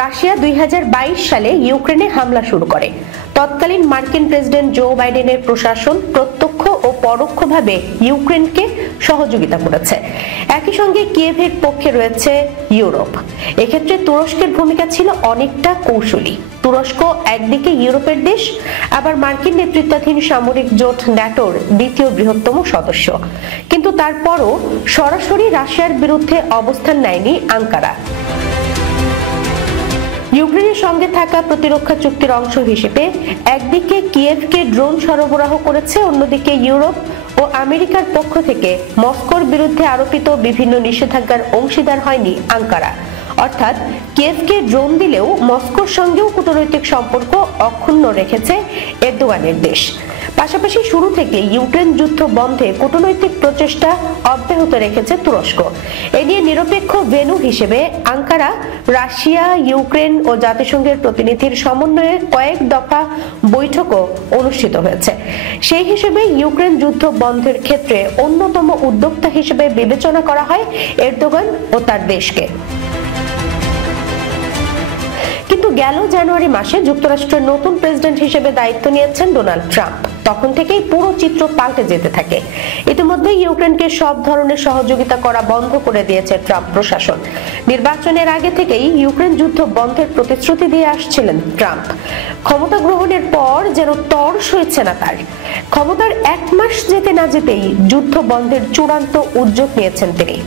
Russia 2022 সালে ইউক্রেনে হামলা শুরু করে। তৎকালীন মার্কিন প্রেসিডেন্ট জো বাইডেনের প্রশাসন প্রত্যক্ষ ও পরোক্ষভাবে ইউক্রেনকে সহযোগিতা করেছে। একই সঙ্গে কিয়েভের পক্ষে রয়েছে ইউরোপ। এক্ষেত্রে তুরস্কের ভূমিকা ছিল অনেকটা কৌশলী। তুরস্ক একদিকে ইউরোপের দেশ, আবার মার্কিন নেতৃত্বাধীন সামরিক জোট ন্যাটোর দ্বিতীয় বৃহত্তম সদস্য। কিন্তু তারপরও সরাসরি রাশিয়ার বিরুদ্ধে অবস্থান নেয়নি আঙ্কারা। ইউক্রেনের সঙ্গে থাকা প্রতিরক্ষা চুক্তির অংশ হিসেবে একদিকে কিয়েভকে ড্রোন সরবরাহ করেছে, অন্যদিকে ইউরোপ ও আমেরিকার পক্ষ থেকে মস্কোর বিরুদ্ধে আরোপিত বিভিন্ন নিষেধাজ্ঞার অংশীদার হয়নি আঙ্কারা। অর্থাৎ কিয়েভকে ড্রোন দিলেও মস্কোর সঙ্গেও কূটনৈতিক সম্পর্ক অক্ষুণ্ণ রেখেছে এরদোগানের দেশ। পাশাপাশি শুরু থেকে ইউক্রেন যুদ্ধ বন্ধে কূটনৈতিক প্রচেষ্টা অব্যাহত রেখেছে তুরস্ক। এ নিয়ে নিরপেক্ষ ভেন্যু হিসেবে আঙ্কারা, রাশিয়া, ইউক্রেন ও জাতিসংঘের প্রতিনিধির সমন্বয়ে কয়েক দফা বৈঠকও অনুষ্ঠিত হয়েছে। সেই হিসেবে ইউক্রেন যুদ্ধ বন্ধের ক্ষেত্রে অন্যতম উদ্যোক্তা হিসেবে বিবেচনা করা হয় এরদোগান ও তার দেশকে। কিন্তু গেল জানুয়ারি মাসে যুক্তরাষ্ট্রের নতুন প্রেসিডেন্ট হিসেবে দায়িত্ব নিয়েছেন ডোনাল্ড ট্রাম্প। তখন থেকেই পুরো চিত্র পাল্টে যেতে থাকে। ইতিমধ্যে ইউক্রেনকে সব ধরনের সহযোগিতা করা বন্ধ করে দিয়েছে ট্রাম্প প্রশাসন। নির্বাচনের আগে থেকেই ইউক্রেন যুদ্ধ বন্ধের প্রতিশ্রুতি দিয়ে আসছিলেন ট্রাম্প। ক্ষমতা গ্রহণের পর যেন তর সইছে না তার। ক্ষমতার 1 মাস যেতে না যেতেই যুদ্ধ বন্ধের চূড়ান্ত উদ্যোগ নিয়েছেন তিনি।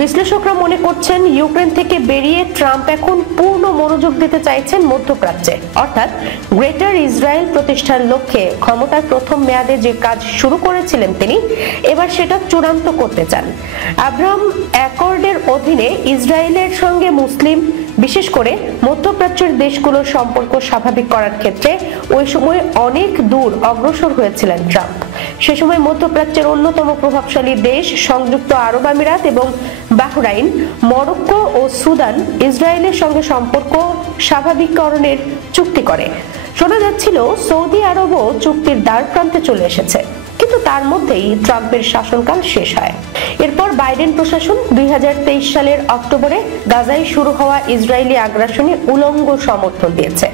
বিশ্লেষকরা মনে করছেন ইউক্রেন থেকে বেরিয়ে ট্রাম্প এখন পূর্ণ মনোযোগ দিতে চাইছেন মধ্যপ্রাচ্যে, অর্থাৎ গ্রেটার ইসরায়েল প্রতিষ্ঠার লক্ষ্যে ক্ষমতার প্রথম মেয়াদে যে কাজ শুরু করেছিলেন তিনি এবার সেটা চূড়ান্ত করতে চান। আব্রাহাম অ্যাকর্ডের অধীনে ইসরায়েলের সঙ্গে মুসলিম, বিশেষ করে মধ্যপ্রাচ্যের দেশগুলোর সম্পর্ক স্বাভাবিক করার ক্ষেত্রে ওই সময় অনেক দূর অগ্রসর হয়েছিলেন ট্রাম্প। সে সময় মধ্যপ্রাচ্যের অন্যতম প্রভাবশালী দেশ সংযুক্ত আরব আমিরাত এবং বাহরাইন, মরক্কো ও সুদান ইসরায়েলের সঙ্গে সম্পর্ক স্বাভাবিককরণের চুক্তি করে। শোনা যাচ্ছিল সৌদি আরবও চুক্তির দ্বার প্রান্তে চলে এসেছে। কিন্তু তার মধ্যেই ট্রাম্পের শাসনকাল শেষ হয়। এরপর বাইডেন প্রশাসন 2023 সালের অক্টোবরে গাজায় শুরু হওয়া ইসরায়েলি আগ্রাসনে উলঙ্গ সমর্থন দিয়েছে।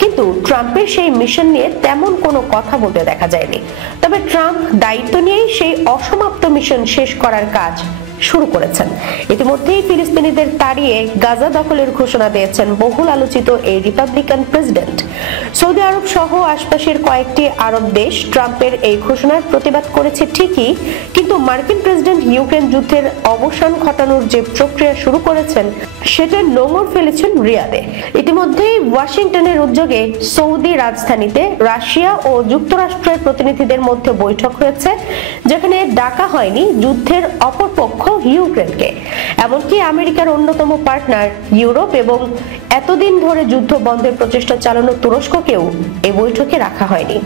কিন্তু ট্রাম্পের সেই মিশন নিয়ে তেমন কোনো কথা বলতে দেখা যায়নি। তবে ট্রাম্প দায়িত্ব নিয়েই সেই অসমাপ্ত মিশন শেষ করার কাজ শুরু করেছেন। ইতিমধ্যেই ফিলিস্তিনিদের তাড়িয়ে গাজা দখলের ঘোষণা দিয়েছেন বহুল আলোচিত এই রিপাবলিকান প্রেসিডেন্ট। সৌদি আরব সহ আশপাশের কয়েকটি আরব দেশ ট্রাম্পের এই ঘোষণার প্রতিবাদ করেছে ঠিকই, কিন্তু মার্কিন প্রেসিডেন্ট ইউক্রেন যুদ্ধের অবসান ঘটানোর যে প্রক্রিয়া শুরু করেছেন সেটার নোঙর ফেলেছেন রিয়াদে। ইতিমধ্যেই ওয়াশিংটনের উদ্যোগে সৌদি রাজধানীতে রাশিয়া ও যুক্তরাষ্ট্রের প্রতিনিধিদের মধ্যে বৈঠক হয়েছে, যেখানে ডাকা হয়নি যুদ্ধের অপরপক্ষ ইউক্রেনকে। এমনকি আমেরিকার অন্যতম পার্টনার ইউরোপ এবং এতদিন ধরে যুদ্ধ বন্ধের প্রচেষ্টা চালানো তুরস্ককেও এই বৈঠকে রাখা হয়নি।